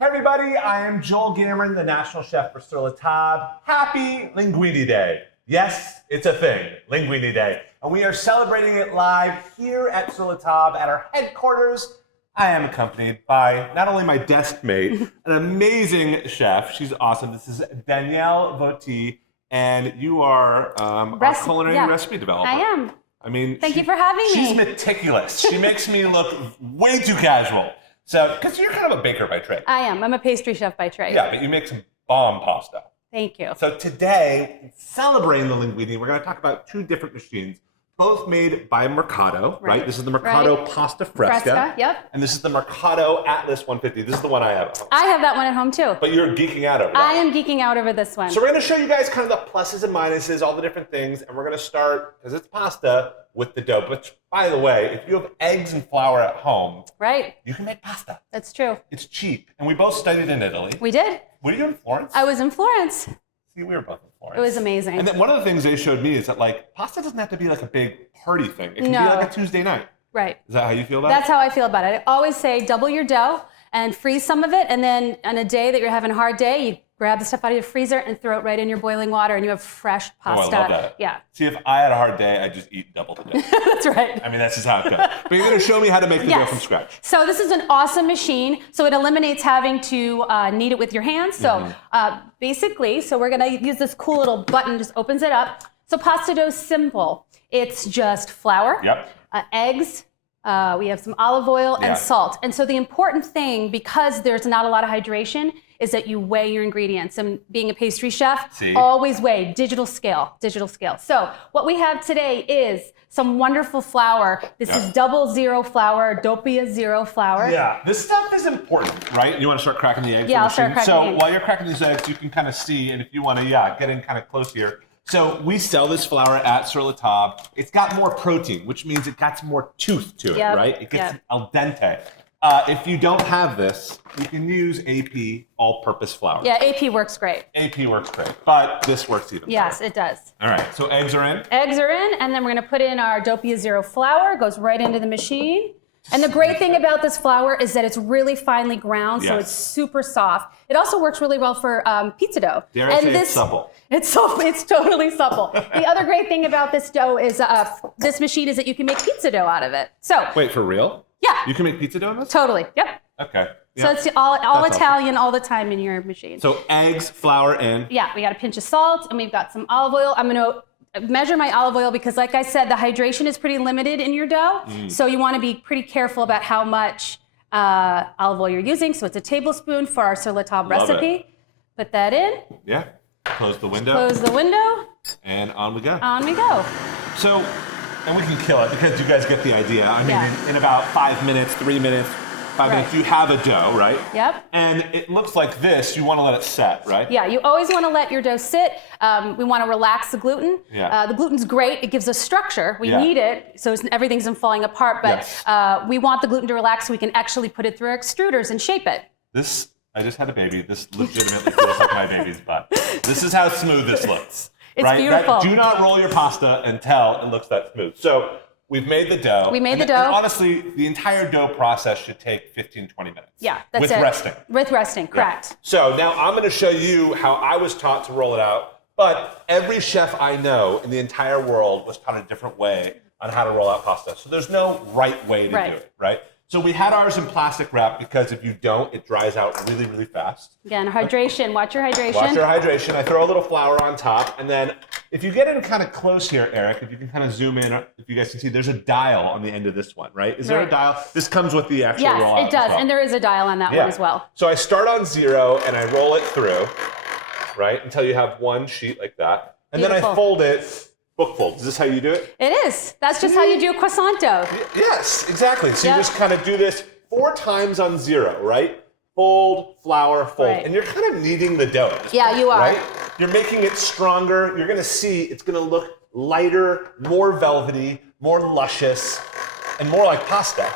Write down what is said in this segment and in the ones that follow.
Hey everybody, I am Joel Gammon, the National Chef for Sur La Table. Happy Linguine Day. Yes, it's a thing, Linguine Day. And we are celebrating it live here at Sur La Table at our headquarters. I am accompanied by not only my desk mate, an amazing chef. She's awesome. This is Danielle Voti, and you are our culinary recipe developer. I am. I mean, thank you for having me. She's meticulous. She makes me look way too casual. So, because you're kind of a baker by trade. I am. I'm a pastry chef by trade. Yeah, but you make some bomb pasta. Thank you. So today, celebrating the linguine, we're going to talk about two different machines, both made by Mercato, right? This is the Mercato Pasta Fresca. Yep. And this is the Mercato Atlas 150. This is the one I have at home. I have that one at home too. But you're geeking out over that. I am geeking out over this one. So we're going to show you guys kind of the pluses and minuses, all the different things, and we're going to start, because it's pasta, with the dough. Which, by the way, if you have eggs and flour at home, you can make pasta. That's true. It's cheap. And we both studied in Italy. We did. Were you in Florence? I was in Florence. See, we were both in Florence. It was amazing. And then one of the things they showed me is that, like, pasta doesn't have to be like a big party thing. It can be like a Tuesday night. Right. Is that how you feel about it? That's how I feel about it. I always say double your dough and freeze some of it, and then on a day that you're having a hard day, you grab the stuff out of your freezer and throw it right in your boiling water, and you have fresh pasta. Oh, I love that. Yeah. See, if I had a hard day, I'd just eat double the dough. That's right. I mean, that's just how it goes. But you're going to show me how to make the dough from scratch. So this is an awesome machine. So it eliminates having to knead it with your hands. So basically, we're going to use this cool little button, just opens it up. So pasta dough is simple. It's just flour, eggs, we have some olive oil and salt. And so the important thing, because there's not a lot of hydration, is that you weigh your ingredients. And being a pastry chef, always weigh, digital scale. So what we have today is some wonderful flour. This is 00 flour, doppia 0 flour. Yeah, this stuff is important, right? You want to start cracking the eggs? Yeah, I'll start cracking the eggs. So while you're cracking these eggs, you can kind of see, and if you want to, get in kind of close here. So we sell this flour at Sur La Table. It's got more protein, which means it got some more tooth to it, right? It gets al dente. If you don't have this, you can use AP all-purpose flour. Yeah, AP works great. AP works great, but this works even better. Yes, it does. All right, so eggs are in? Eggs are in, and then we're gonna put in our doppia 0 flour. It goes right into the machine. And the great thing about this flour is that it's really finely ground, so it's super soft. It also works really well for pizza dough. Dare I say it's supple? It's totally supple. The other great thing about this dough is this machine is that you can make pizza dough out of it. So wait, for real? Yeah. You can make pizza dough in this? Totally. Yep. Okay. So it's all Italian all the time in your machine. So eggs, flour in. Yeah, we got a pinch of salt, and we've got some olive oil. I'm gonna measure my olive oil because, like I said, the hydration is pretty limited in your dough. So you want to be pretty careful about how much olive oil you're using. So it's a tablespoon for our Sur La Table recipe. Put that in. Yeah. Close the window. Close the window. And on we go. On we go. So, and we can kill it because you guys get the idea. I mean, in about 5 minutes, 3 minutes, 5 minutes, you have a dough, right? Yep. And it looks like this. You want to let it set, right? Yeah, you always want to let your dough sit. We want to relax the gluten. Yeah. The gluten's great. It gives us structure. We need it so everything isn't falling apart. But we want the gluten to relax so we can actually put it through our extruders and shape it. I just had a baby. This legitimately feels like my baby's butt. This is how smooth this looks. It's beautiful. Do not roll your pasta until it looks that smooth. So we've made the dough. We made the dough. And honestly, the entire dough process should take 15, 20 minutes. Yeah, that's with it. Resting. With resting, correct. Yeah. So now I'm going to show you how I was taught to roll it out. But every chef I know in the entire world was taught a different way on how to roll out pasta. So there's no right way to do it, right? So we had ours in plastic wrap because if you don't, it dries out really, really fast. Again, hydration. Watch your hydration. Watch your hydration. I throw a little flour on top. And then if you get in kind of close here, Eric, if you can kind of zoom in, if you guys can see, there's a dial on the end of this one, right? Is there a dial? This comes with the actual rollout. Yes, it does. And there is a dial on that one as well. So I start on 0 and I roll it through, right? Until you have one sheet like that. And then I fold it. Book fold. Is this how you do it? It is. That's just how you do a croissant dough. Yes, exactly. So you just kind of do this 4 times on 0, right? Fold, flour, fold. And you're kind of kneading the dough. Yeah, you are. Right? You're making it stronger. You're going to see it's going to look lighter, more velvety, more luscious, and more like pasta.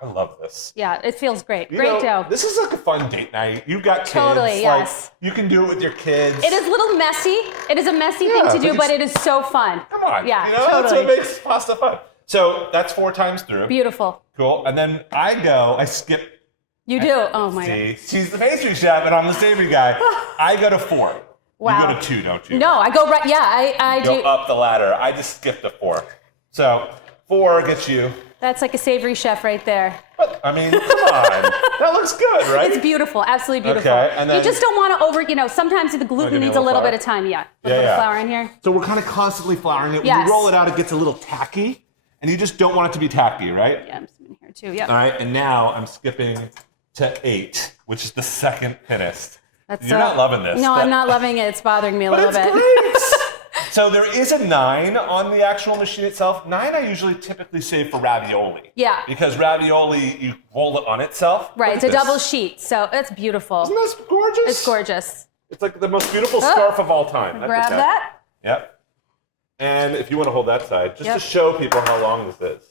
I love this. Yeah, it feels great. Great dough. This is like a fun date night. You've got kids. Totally, yes. You can do it with your kids. It is a little messy. It is a messy thing to do, but it is so fun. Come on. Yeah, totally. That's what makes pasta fun. So that's 4 times through. Beautiful. Cool. And then I skip You do? Oh my God. See, she's the pastry chef and I'm the savory guy. I go to 4. Wow. You go to 2, don't you? No, I go right. Yeah, I Go do. up the ladder. I just skipped a 4. So 4 gets you. That's like a savory chef right there. I mean, come on. That looks good, right? It's beautiful, absolutely beautiful. Okay, and then, you just don't want to sometimes the gluten needs a little bit of time. Yeah, a little bit of flour in here. So we're kind of constantly flouring it. When Yes. you roll it out, it gets a little tacky, and you just don't want it to be tacky, right? Yeah, I'm just in here too. Yeah. All right, and now I'm skipping to 8, which is the second thinnest. You're not loving this. No, I'm not loving it. It's bothering me a little bit. Great. So there is a 9 on the actual machine itself. 9 I usually typically save for ravioli. Yeah. Because ravioli, you roll it on itself. Right, it's a double sheet, so it's beautiful. Isn't this gorgeous? It's gorgeous. It's like the most beautiful scarf of all time. Grab okay. that. Yep. And if you want to hold that side, just to show people how long this is.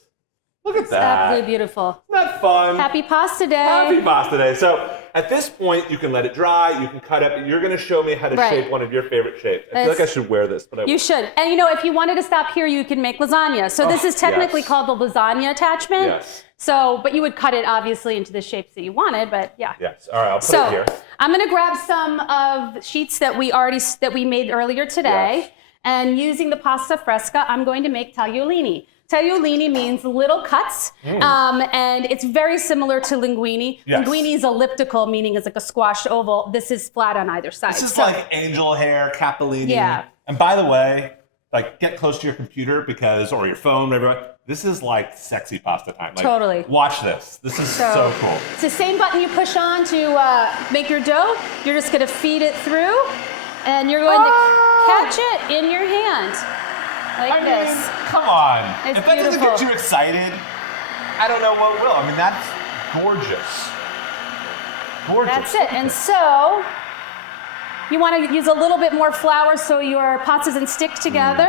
Look at that. Absolutely beautiful. Isn't that fun? Happy pasta day. Happy pasta day. So at this point, you can let it dry. You can cut it. You're going to show me how to shape one of your favorite shapes. I feel like I should wear this, but I won't. You should. And if you wanted to stop here, you can make lasagna. So this is technically called the lasagna attachment. Yes. So, but you would cut it obviously into the shapes that you wanted, but yeah. Yes. All right, I'll put it here. I'm going to grab some of sheets that we made earlier today. Yes. And using the pasta fresca, I'm going to make tagliolini. Tagliolini means little cuts, and it's very similar to linguine. Yes. Linguine is elliptical, meaning it's like a squashed oval. This is flat on either side. This is like angel hair, capellini. Yeah. And by the way, get close to your computer or your phone, whatever. This is like sexy pasta time. Totally. Watch this. This is so cool. It's the same button you push on to make your dough. You're just going to feed it through, and you're going to catch it in your hand. Like this. Come on. It's if that doesn't beautiful. get you excited, I don't know what will. I mean, that's gorgeous. Gorgeous. That's it. And so you want to use a little bit more flour so your pasta doesn't stick together.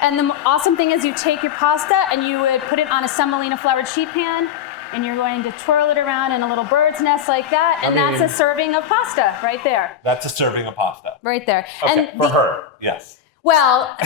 And the awesome thing is you take your pasta and you would put it on a semolina floured sheet pan, and you're going to twirl it around in a little bird's nest like that, and that's a serving of pasta right there. That's a serving of pasta. Right there. Okay, and for her, yes. Well,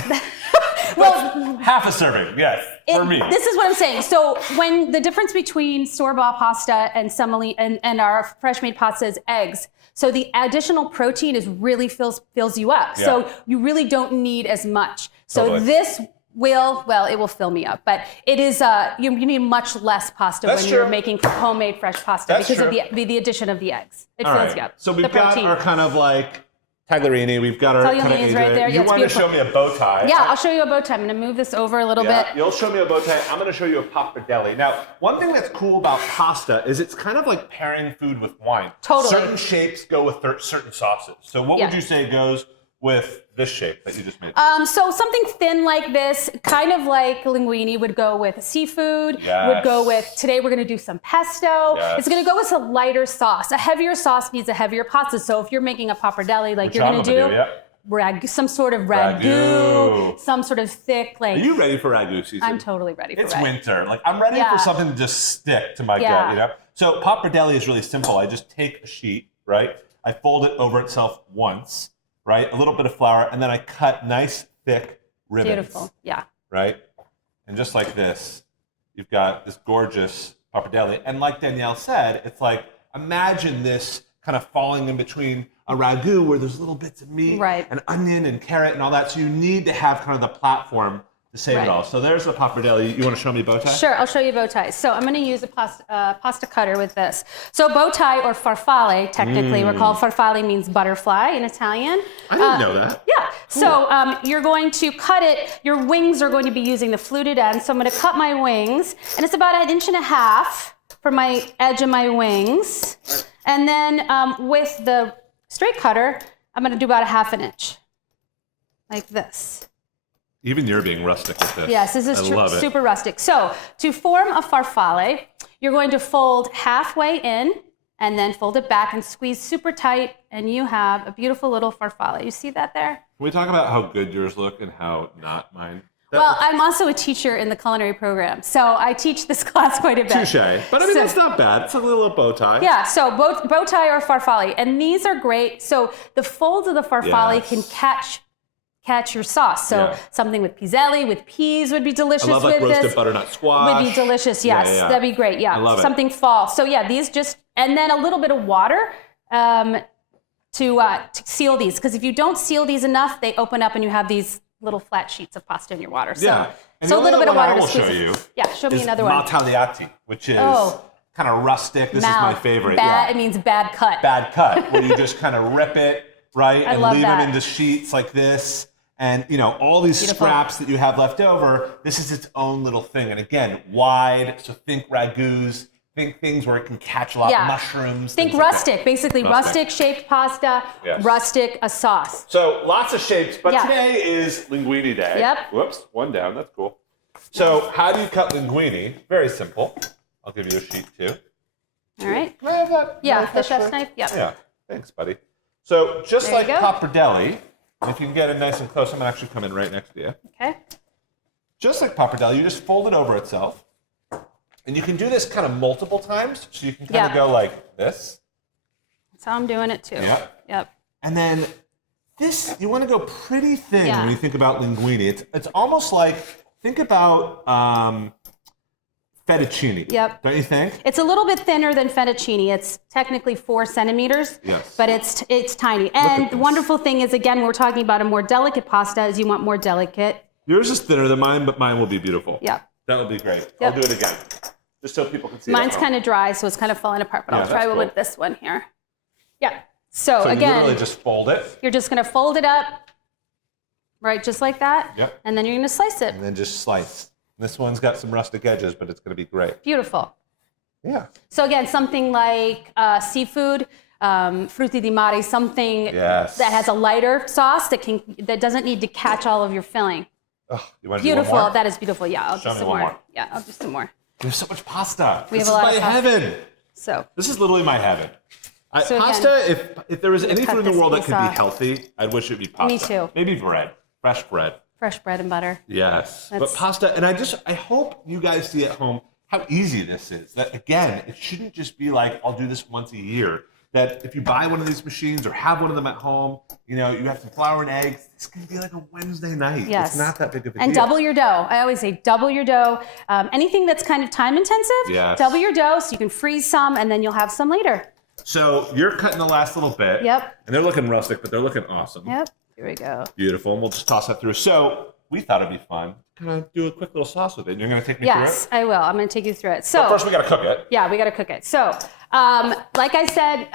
half a serving, yes, for me. This is what I'm saying. So when the difference between store-bought pasta and semolina and our fresh-made pasta is eggs. So the additional protein really fills you up. Yeah. So you really don't need as much. So Totally. this it will fill me up, but it is you need much less pasta when you're making homemade fresh pasta because of the addition of the eggs. It fills you up. So we've got our kind of like tagliolini. We've got our Tagliolini's right there. You want to show me a bow tie? Yeah, I'll show you a bow tie. I'm going to move this over a little bit. You'll show me a bow tie. I'm going to show you a pappardelle. Now, one thing that's cool about pasta is it's kind of like pairing food with wine. Totally. Certain shapes go with certain sauces. So what would you say goes with this shape that you just made? So something thin like this, kind of like linguine, would go with seafood. Yes. Would go with, today we're going to do some pesto. Yes. It's going to go with a lighter sauce. A heavier sauce needs a heavier pasta. So if you're making a pappardelle, like you're going to do, some sort of ragu, some sort of thick, like. Are you ready for ragu season? I'm totally ready for It's ragu. winter. Like I'm ready for something to just stick to my gut, So pappardelle is really simple. I just take a sheet, right? I fold it over itself once. Right? A little bit of flour, and then I cut nice, thick ribbons. Beautiful, yeah. Right? And just like this, you've got this gorgeous pappardelle. And like Danielle said, it's like, imagine this kind of falling in between a ragu where there's little bits of meat and onion and carrot and all that. So you need to have kind of the platform to save it all. So there's the pappardelle. You want to show me a bow tie? Sure, I'll show you a bow tie. So I'm going to use a pasta cutter with this. So bow tie or farfalle, technically, we're called farfalle means butterfly in Italian. I didn't know that. Yeah. Cool. So you're going to cut it. Your wings are going to be using the fluted end. So I'm going to cut my wings, and it's about 1.5 inches for my edge of my wings. And then with the straight cutter, I'm going to do about 1/2 inch, like this. Even you're being rustic with this. Yes, this is super rustic. So to form a farfalle, you're going to fold halfway in and then fold it back and squeeze super tight, and you have a beautiful little farfalle. You see that there? Can we talk about how good yours look and how not mine? Well, I'm also a teacher in the culinary program, so I teach this class quite a bit. Touche. But I mean, that's not bad. It's a little bow tie. Yeah, so bow tie or farfalle. And these are great. So the folds of the farfalle can catch your sauce. So something with piselli, with peas would be delicious with this. I love like roasted butternut squash. Would be delicious, yes. That'd be great, I love it. Something fall. So yeah, these just And then a little bit of water to seal these, because if you don't seal these enough, they open up and you have these little flat sheets of pasta in your water. So, Yeah. And so a little bit of water I to will squeeze show you. Yeah, show me another one. Maltagliati, which is kind of rustic. This is my favorite. Bad, It means bad cut. Bad cut, where you just kind of rip it, right? I and love leave that. them into sheets like this. And, you know, all these scraps that you have left over, this is its own little thing. And again, wide, so think ragouts, think things where it can catch a lot of mushrooms. Think rustic, basically rustic shaped pasta, rustic a sauce. So lots of shapes, but today is linguine day. Yep. Whoops, one down, that's cool. So how do you cut linguine? Very simple. I'll give you a sheet too. All right. Can I have that? Yeah, the chef's knife. Yep. Yeah, thanks, buddy. So just There like you go. pappardelle, if you can get it nice and close, I'm gonna actually come in right next to you. Okay. Just like pappardelle, you just fold it over itself. And you can do this kind of multiple times. So you can kind of go like this. That's how I'm doing it too. Yep. And then this, you want to go pretty thin when you think about linguine. It's almost like, think about fettuccine. Yep. Don't you think? It's a little bit thinner than fettuccine. It's technically 4 centimeters. Yes. But it's tiny. And the wonderful thing is, again, when we're talking about a more delicate pasta, is you want more delicate. Yours is thinner than mine, but mine will be beautiful. Yep. That will be great. Yep. I'll do it again, just so people can see. Mine's kind of dry, so it's kind of falling apart, but I'll try with this one here. Yeah. So again, you literally just fold it. You're just going to fold it up, right, just like that. Yep. And then you're going to slice it. And then just slice. This one's got some rustic edges, but it's going to be great. Beautiful. Yeah. So again, something like seafood, frutti di mare, something that has a lighter sauce that doesn't need to catch all of your filling. Oh, you want to Beautiful. do one more? That is beautiful. Yeah, I'll do some more. Yeah, I'll do some more. We have so much pasta. We this have a lot is of my pasta. heaven. So this is literally my heaven. So pasta, if there was any food in the world that could off. be healthy, I'd wish it'd be pasta. Me too. Maybe bread, fresh bread. Fresh bread and butter. Yes, but pasta, and I hope you guys see at home how easy this is. That again, it shouldn't just be like, I'll do this once a year. That if you buy one of these machines or have one of them at home, you know, you have some flour and eggs, it's going to be like a Wednesday night. Yes. It's not that big of a deal. And double your dough. I always say double your dough. Anything that's kind of time intensive, double your dough so you can freeze some and then you'll have some later. So you're cutting the last little bit. Yep. And they're looking rustic, but they're looking awesome. Yep. Here we go. Beautiful. And we'll just toss that through. So we thought it'd be fun to kind of do a quick little sauce with it. You're going to take me through it? Yes, I will. I'm going to take you through it. So but first we got to cook it. Yeah, we got to cook it. So like I said,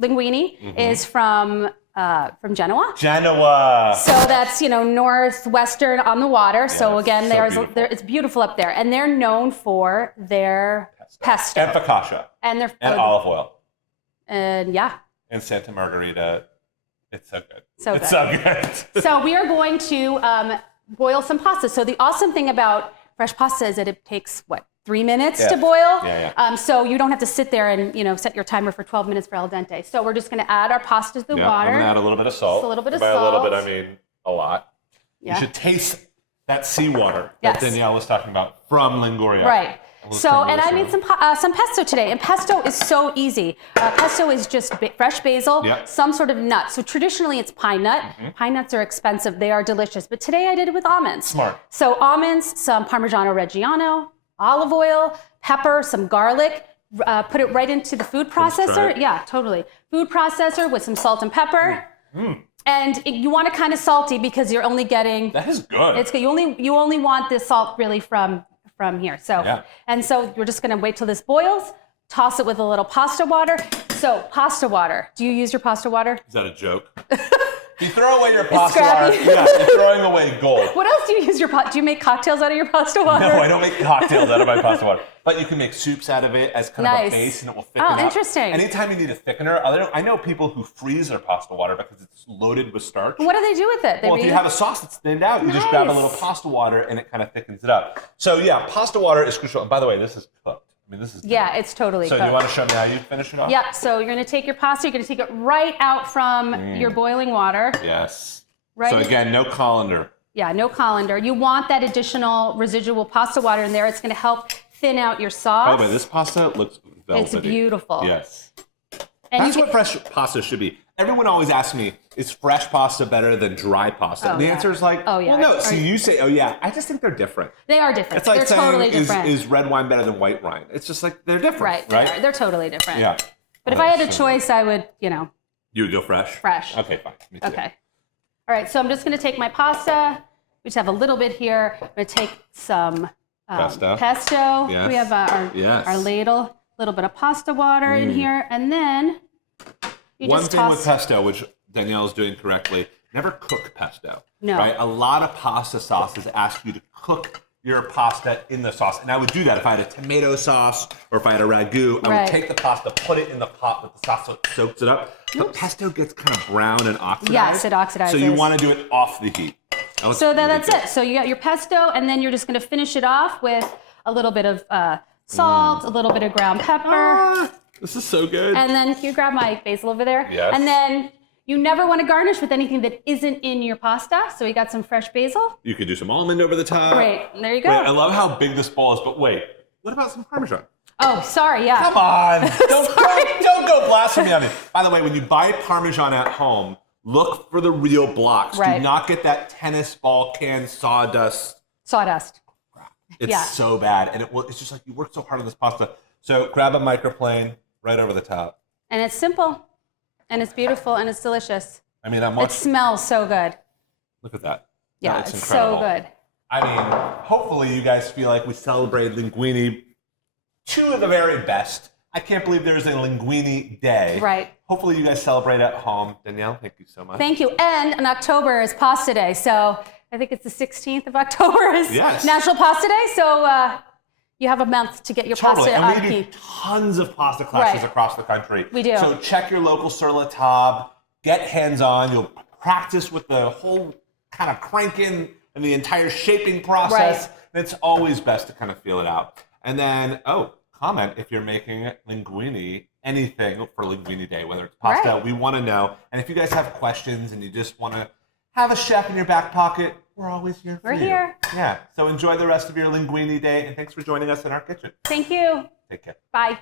linguine is from Genoa. Genoa. So that's, northwestern on the water. So again, beautiful. it's beautiful up there. And they're known for their pesto. And focaccia. And olive oil. And yeah. And Santa Margherita. It's so good. It's so good. So we are going to boil some pasta. So the awesome thing about fresh pasta is that it takes, 3 minutes to boil? Yeah. So you don't have to sit there and, set your timer for 12 minutes for al dente. So we're just going to add our pasta to the water. I'm going to add a little bit of salt. Just a little bit of By salt. a little bit, I mean a lot. Yeah. You should taste that seawater that Danielle was talking about from Liguria. Right. So, and I made some pesto today, and pesto is so easy. Pesto is just fresh basil, some sort of nut. So traditionally it's pine nut. Pine nuts are expensive. They are delicious. But today I did it with almonds. Smart. So almonds, some Parmigiano Reggiano, olive oil, pepper, some garlic. Put it right into the food processor. Yeah, totally. Food processor with some salt and pepper. And you want it kind of salty because you're only getting. That is good. It's good. You only want the salt really from here. So and so we're just going to wait till this boils. Toss it with a little pasta water. So pasta water. Do you use your pasta water? Is that a joke? You throw away your pasta water. Yeah, you're throwing away gold. What else do you use Do you make cocktails out of your pasta water? No, I don't make cocktails out of my pasta water. But you can make soups out of it as kind of a base, and it will thicken up. Oh, interesting. Anytime you need a thickener, I know people who freeze their pasta water because it's loaded with starch. What do they do with it? If you have a sauce that's thinned out, you just grab a little pasta water and it kind of thickens it up. So yeah, pasta water is crucial. And by the way, this is cooked. I mean, this is done. Yeah, it's totally cooked. So you want to show me how you finish it off? Yeah, so you're going to take your pasta, you're going to take it right out from your boiling water. Yes. Right. So again, no colander. Yeah, no colander. You want that additional residual pasta water in there. It's going to help thin out your sauce. By the way, this pasta looks velvety. It's beautiful. Yes. And That's what fresh pasta should be. Everyone always asks me, is fresh pasta better than dry pasta? Oh, The yeah. answer is like, Oh, yeah. well, no. So you say, oh, yeah. I just think they're different. They are different. It's like they're saying, totally different. is red wine better than white wine? It's just like, they're different, right? They're totally different. Yeah. But if I had a choice, I would, You would go fresh? Fresh. Okay, fine. Me too. Okay. All right, so I'm just going to take my pasta. We just have a little bit here. I'm going to take some Pesto. Yes. We have our ladle, a little bit of pasta water in here, and then you One just thing toss. with pesto, which Danielle is doing correctly, never cook pesto. No. Right? A lot of pasta sauces ask you to cook your pasta in the sauce. And I would do that if I had a tomato sauce or if I had a ragu. I would take the pasta, put it in the pot with the sauce so it soaks it up. But pesto gets kind of brown and oxidized. Yes, it oxidizes. So you want to do it off the heat. So that's it. So you got your pesto, and then you're just going to finish it off with a little bit of salt, a little bit of ground pepper. This is so good. And then can you grab my basil over there? Yes. And then you never want to garnish with anything that isn't in your pasta. So we got some fresh basil. You could do some almond over the top. Great. There you go. Wait, I love how big this bowl is, but wait. What about some Parmesan? Oh, sorry. Yeah. Come on. Don't go blasphemy on me. By the way, when you buy Parmesan at home, look for the real blocks. Right. Do not get that tennis ball can sawdust. Sawdust. It's so bad. And it's just like you work so hard on this pasta. So grab a microplane right over the top. And it's simple. And it's beautiful. And it's delicious. I mean, It smells so good. Look at that. Yeah, That's it's incredible. so good. I mean, hopefully you guys feel like we celebrate linguine to the very best. I can't believe there's a linguine day. Right. Hopefully you guys celebrate at home. Danielle, thank you so much. Thank you. And in October is Pasta Day. So I think it's the 16th of October is National Pasta Day. So you have a month to get your pasta And on we do heat. tons of pasta classes across the country. We do. So check your local sur la table, get hands-on. You'll practice with the whole kind of cranking and the entire shaping process. And it's always best to kind of feel it out. And then, comment if you're making linguine, anything for Linguine Day, whether it's pasta, we want to know. And if you guys have questions and you just want to have a chef in your back pocket, we're always here for you. We're here. Yeah. So enjoy the rest of your Linguine Day, and thanks for joining us in our kitchen. Thank you. Take care. Bye.